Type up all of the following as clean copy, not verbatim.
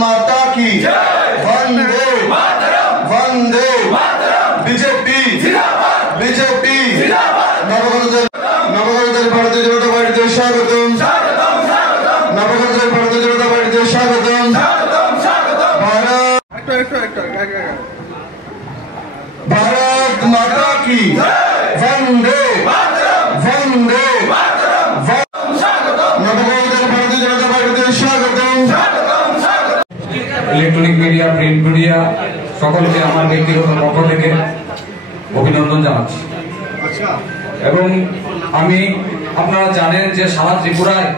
माता की वंदे वंदे BJP BJP नवगठित भारतीय जनता पार्टी स्वागतम नवगठित भारतीय जनता पार्टी स्वागतम भारत माता की वंदे वंदे नवगठित भारतीय जनता पार्टी स्वागतम इलेक्ट्रनिक मीडिया प्रिंट मीडिया সকলকে আমার ব্যক্তিগত পক্ষ থেকে অভিনন্দন জানাচ্ছি এবং আমি আপনারা জানেন যে সারা ত্রিপুরায়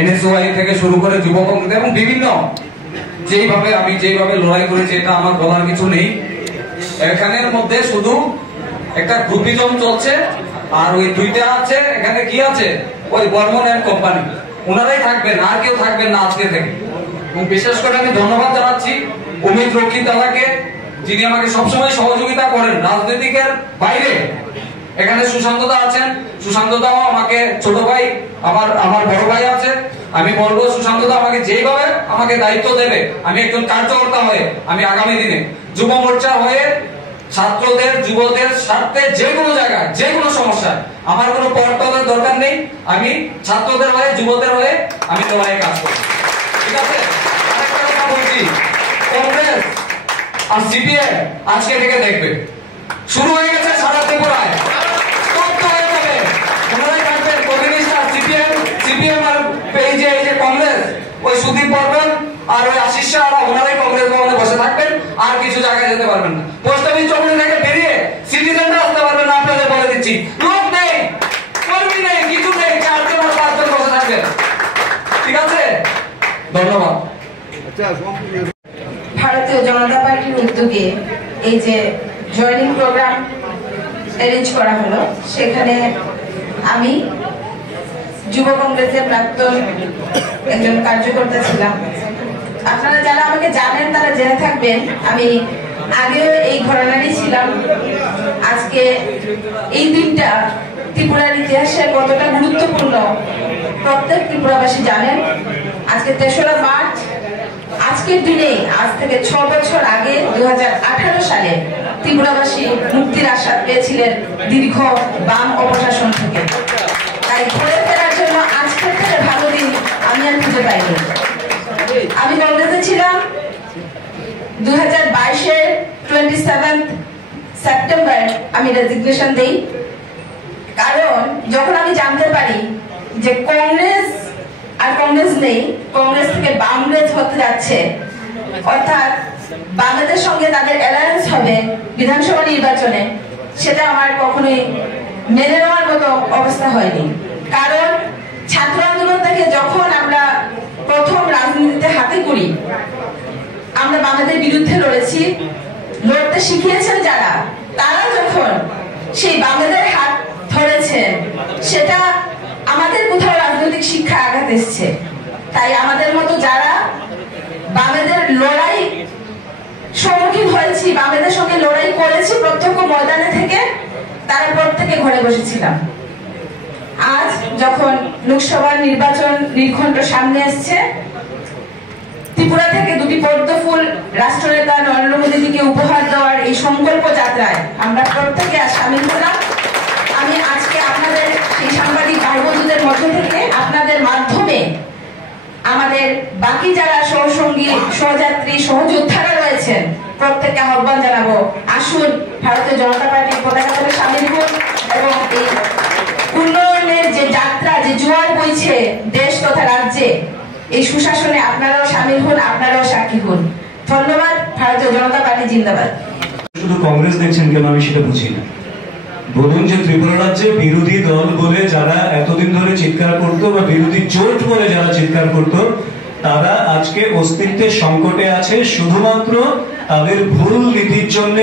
এনএসওয়াই থেকে শুরু করে যুব কংগ্রেস এবং বিভিন্ন যেভাবে লড়াই করেছে এটা আমার বলার কিছু নেই এখানের মধ্যে শুধু একটা গ্রুপিজম চলছে আর ওই দুইটা আছে এখানে কি আছে ওই বর্মন এন্ড কোম্পানি ওনারাই থাকবেন আর কেউ থাকবেন না আজকে থেকে এবং বিশেষ করে আমি ধন্যবাদ জানাচ্ছি অমিত রক্ষিত দাদাকে যিনি আমাকে সবসময় সহযোগিতা করেন রাজনীতিকের বাইরে এখানে সুশান্ত দা আছেন সুশান্ত দাও আমাকে ছোট ভাই আমার বড় ভাই আছে আমি বলবো সুশান্ত দা আমাকে যেভাবে আমাকে দায়িত্ব দেবে আমি একজন কার্যকর্তা হয়ে আমি আগামী দিনে যুব মোর্চা হয়ে ছাত্রদের যুবদের স্বার্থে যে কোনো জায়গায় যে কোনো সমস্যায় আমার কোনো পরতলের দরকার নেই আমি ছাত্রদের হয়ে যুবদের হয়ে আমি লড়াইয়ে কাজ করব ঠিক আছে আরেকটা কথা বলছি কংগ্রেস আর সিপিএম আজকে থেকে দেখবে শুরু হয়ে গেছে সারা ত্রিপুরায় স্তব্ধ হয়ে যাবে ওনারাই থাকবেন কমিউনিস্ট আর সিপিএম আর এই যে কংগ্রেস ওই সুদীপ বর্মন আর ওই আশিস শাহ ওনারাই কংগ্রেস ভবনে বসে থাকবেন আর কিছু জায়গায় যেতে পারবেন না পোস্ট অফিস চৌমুহনী থেকে বেরিয়ে সিটিজেনরা আসতে পারবেন না আপনাদের বলে দিচ্ছি লোক নেই কর্মী নেই কিছু নেই 4 জন আর 5 জন বসে থাকবেন ঠিক আছে ধন্যবাদ ভারতীয় জনতা পার্টির উদ্যোগে এই যে জয়েনিং প্রোগ্রাম অ্যারেঞ্জ করা হলো সেখানে আমি যুব কংগ্রেসের প্রাক্তন একজন কার্যকর্তা ছিলাম আপনারা যারা আমাকে জানেন তারা জেনে থাকবেন আমি আগেও এই ঘরানারই ছিলাম আজকে এই দিনটা ত্রিপুরার ইতিহাসে কতটা গুরুত্বপূর্ণ প্রত্যেক ত্রিপুরাবাসী জানেন আজকে ৩রা মার্চ আজকের দিনে আজ থেকে 6 বছর আগে 2018 সালে ত্রিপুরাবাসী মুক্তির আশ্বাস পেয়েছিলেন দীর্ঘ বাম অপশাসন থেকে তাই ঘুরে ফেরার জন্য আজকের থেকে ভালো দিন আমি আর খুঁজে পাইনি আমি কংগ্রেসে ছিলাম 2022-এর 27 সেপ্টেম্বর আমি রেজিগনেশন দেই কারণ যখন আমি জানতে পারি যে কংগ্রেস আর কংগ্রেস নেই কংগ্রেস থেকে বামগ্রেস হতে যাচ্ছে অর্থাৎ বামেদের সঙ্গে তাদের অ্যালায়েন্স হবে বিধানসভা নির্বাচনে সেটা আমার কখনোই মেনে নেওয়ার মতো অবস্থা হয়নি কারণ ছাত্র আন্দোলন থেকে যখন আমরা প্রথম রাজনীতিতে হাতে করি আমরা বামেদের বিরুদ্ধে লড়েছি লড়তে শিখিয়েছেন যারা তারা যখন সেই বামেদের হাত ধরেছেন সেটা আমাদের কোথাও রাজনৈতিক শিক্ষা আঘাত এসছে তাই আমাদের মতো যারা বামেদের লড়াই সম্মুখীন হয়েছি বামেদের সঙ্গে লড়াই করেছি প্রত্যক্ষ ময়দানে থেকে তারা প্রত্যেকে ঘরে বসেছিলাম আজ যখন লোকসভার নির্বাচন নির্ঘণ্ট সামনে আসছে ত্রিপুরা থেকে দুটি পদ্ম ফুল রাষ্ট্রনেতা নরেন্দ্র মোদীজিকে উপহার দেওয়ার এই সংকল্প যাত্রায় আমরা প্রত্যেকে সামিল হলাম আমি আজকে আপনাদের সেই সাংবাদিক ভাই বন্ধুদের মধ্য থেকে আপনাদের মাধ্যমে আমাদের বাকি যারা সহসঙ্গী সহযাত্রী সহযোদ্ধারা রয়েছেন প্রত্যেককে আহ্বান জানাবো আসুন ভারতীয় জনতা পার্টির পতাকা তলে সামিল হন এবং এই উন্নয়নের যে যাত্রা যে জোয়ার বইছে দেশ তথা রাজ্যে এই সুশাসনে আপনারাও সামিল হন আপনারাও সাক্ষী হন ধন্যবাদ ভারতীয় জনতা পার্টি জিন্দাবাদ শুধু কংগ্রেস দেখছেন কেন আমি সেটা বুঝি না বলুন যে ত্রিপুরা রাজ্যে বিরোধী দল বলে যারা এতদিন ধরে চিৎকার করতো বা বিরোধী জোট বলে যারা চিৎকার করতো তারা আজকে অস্তিত্বের সংকটে আছে শুধুমাত্র তাদের ভুল নীতির জন্য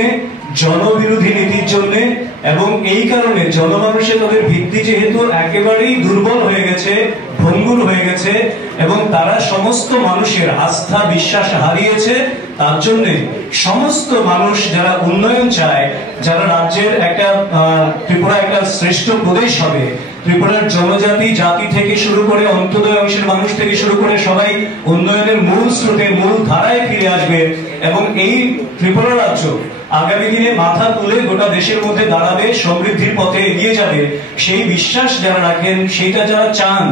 জনবিরোধী নীতির জন্য এবং এই কারণে জনমানুষে তাদের ভিত্তি যেহেতু একেবারেই দুর্বল হয়ে গেছে ভঙ্গুর হয়ে গেছে এবং তারা সমস্ত মানুষের আস্থা বিশ্বাস হারিয়েছে তার জন্য সমস্ত মানুষ যারা উন্নয়ন চায় যারা রাজ্যের একটা ত্রিপুরা একটা শ্রেষ্ঠ প্রদেশ হবে ত্রিপুরার জনজাতি জাতি থেকে শুরু করে অন্তোদয় অংশের মানুষ থেকে শুরু করে সবাই উন্নয়নের মূল স্রোতে মূল ধারায় ফিরে আসবে এবং এই ত্রিপুরা রাজ্য আগামী দিনে মাথা তুলে গোটা দেশের মধ্যে দাঁড়াবে, সমৃদ্ধির পথে এগিয়ে যাবে, সেই বিশ্বাস যারা রাখেন, সেইটা যারা চান,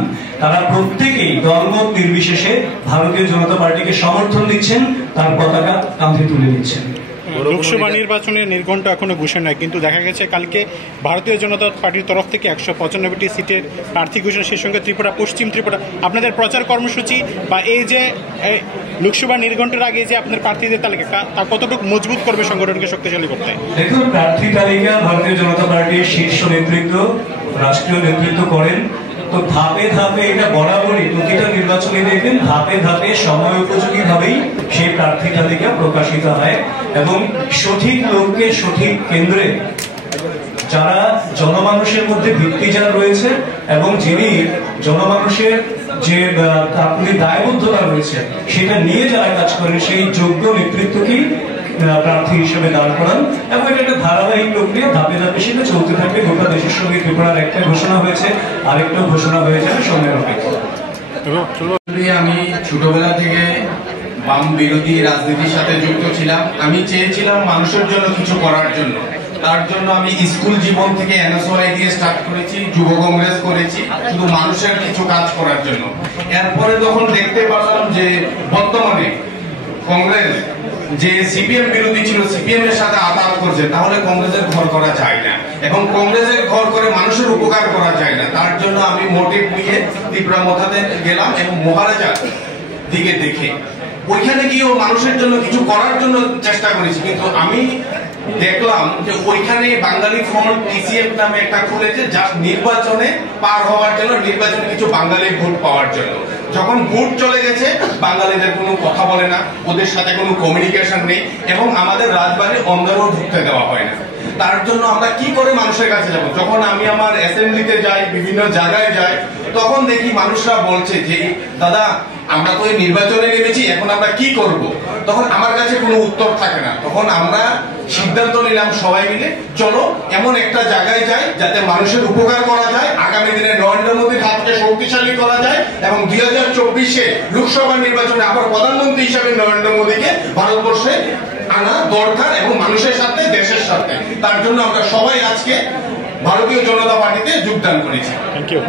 তারা প্রত্যেকেই দলমত নির্বিশেষে ভারতীয় জনতা পার্টিকে সমর্থন দিচ্ছেন, তার পতাকা কাঁধে তুলে দিচ্ছেন। লোকসভা নির্বাচনের নির্ঘণ্ট এখনো ঘোষণা নয়, কিন্তু দেখা গেছে কালকে ভারতীয় জনতা পার্টির তরফ থেকে 195টি সিটের প্রার্থী ঘোষণা, সেই সঙ্গে ত্রিপুরা, পশ্চিম ত্রিপুরা আপনাদের প্রচার কর্মসূচি বা এই যে লোকসভা নির্ঘণ্টের আগে যে আপনাদের প্রার্থীদের তালিকা, তা কতটুকু মজবুত করবে সংগঠনকে শক্তিশালী করতে? দেখুন, প্রার্থী তালিকা ভারতীয় জনতা পার্টির শীর্ষ নেতৃত্ব, রাষ্ট্রীয় নেতৃত্ব করেন, তো ধাপে ধাপে এটা বরাবরই প্রতিটা নির্বাচনে দেখবেন ধাপে ধাপে সময় উপযোগী ভাবেই সেই প্রার্থী তালিকা প্রকাশিত হয় এবং সঠিক লোককে সঠিক কেন্দ্রে, যারা জনমানুষের মধ্যে ভিত্তি যারা রয়েছে এবং যিনি জনমানুষের যে আপনি দায়বদ্ধতা রয়েছে সেটা নিয়ে যারা কাজ করেন, সেই যোগ্য নেতৃত্বকেই প্রার্থী হিসেবে দাঁড় করান এবং এটা একটা ধারাবাহিক প্রক্রিয়া, ধাপে ধাপে সেটা চলতে থাকবে। গোটা দেশের সঙ্গে ত্রিপুরার একটা ঘোষণা হয়েছে, আরেকটা ঘোষণা হয়ে যাবে সময়ের অপেক্ষা। আমি ছোটবেলা থেকে বাম বিরোধী রাজনীতির সাথে যুক্ত ছিলাম। আমি চেয়েছিলাম মানুষের জন্য কিছু করার জন্য। তার জন্য আমি স্কুল জীবন থেকে এনএসওয়াই দিয়ে স্টার্ট করেছি, যুব কংগ্রেস করেছি, শুধু মানুষের কিছু কাজ করার জন্য। এরপরে যখন দেখতে পারলাম যে বর্তমানে কংগ্রেস যে সিপিএম বিরোধী ছিল, সিপিএম এর সাথে আঘাত করছে, তাহলে কংগ্রেসের ঘর করা যায় না এবং কংগ্রেসের ঘর করে মানুষের উপকার করা যায় না। তার জন্য আমি মোটিভ নিয়ে ত্রিপুরা মথাতে গেলাম এবং মহারাজার দিকে দেখে ওইখানে গিয়েও মানুষের জন্য কিছু করার জন্য চেষ্টা করেছি, কিন্তু আমি দেখলাম যে ওইখানে বাঙালি ফ্রন্ট টিসিএফ নামে একটা খুলেছে, যা নির্বাচনে পার হওয়ার জন্য, নির্বাচনে কিছু বাঙালি ভোট পাওয়ার জন্য। যখন ভোট চলে গেছে, বাঙালিদের কোনো কথা বলে না, ওদের সাথে কোনো কমিউনিকেশন নেই এবং আমাদের রাজবাড়ি অন্দরও ঢুকতে দেওয়া হয় না। তার জন্য আমরা কি করে মানুষের কাছে যাব? যখন আমি আমার অ্যাসেম্বলিতে যাই, বিভিন্ন জায়গায় যাই, তখন দেখি মানুষরা বলছে যে দাদা আমরা তো নির্বাচনে নেমেছি, এখন আমরা কি করব? তখন আমার কাছে কোনো উত্তর থাকে না। তখন আমরা সিদ্ধান্ত নিলাম সবাই মিলে, চলো এমন একটা জায়গায় যাই যাতে মানুষের উপকার করা যায়, আগামী দিনে নরেন্দ্র মোদীর হাতকে শক্তিশালী করা যায় এবং 2024-এ লোকসভা নির্বাচনে আবার প্রধানমন্ত্রী হিসাবে নরেন্দ্র মোদীকে ভারতবর্ষে আনা দরকার এবং মানুষের সাথে, দেশের সাথে। তার জন্য আমরা সবাই আজকে ভারতীয় জনতা পার্টিতে যোগদান করেছি। Thank you.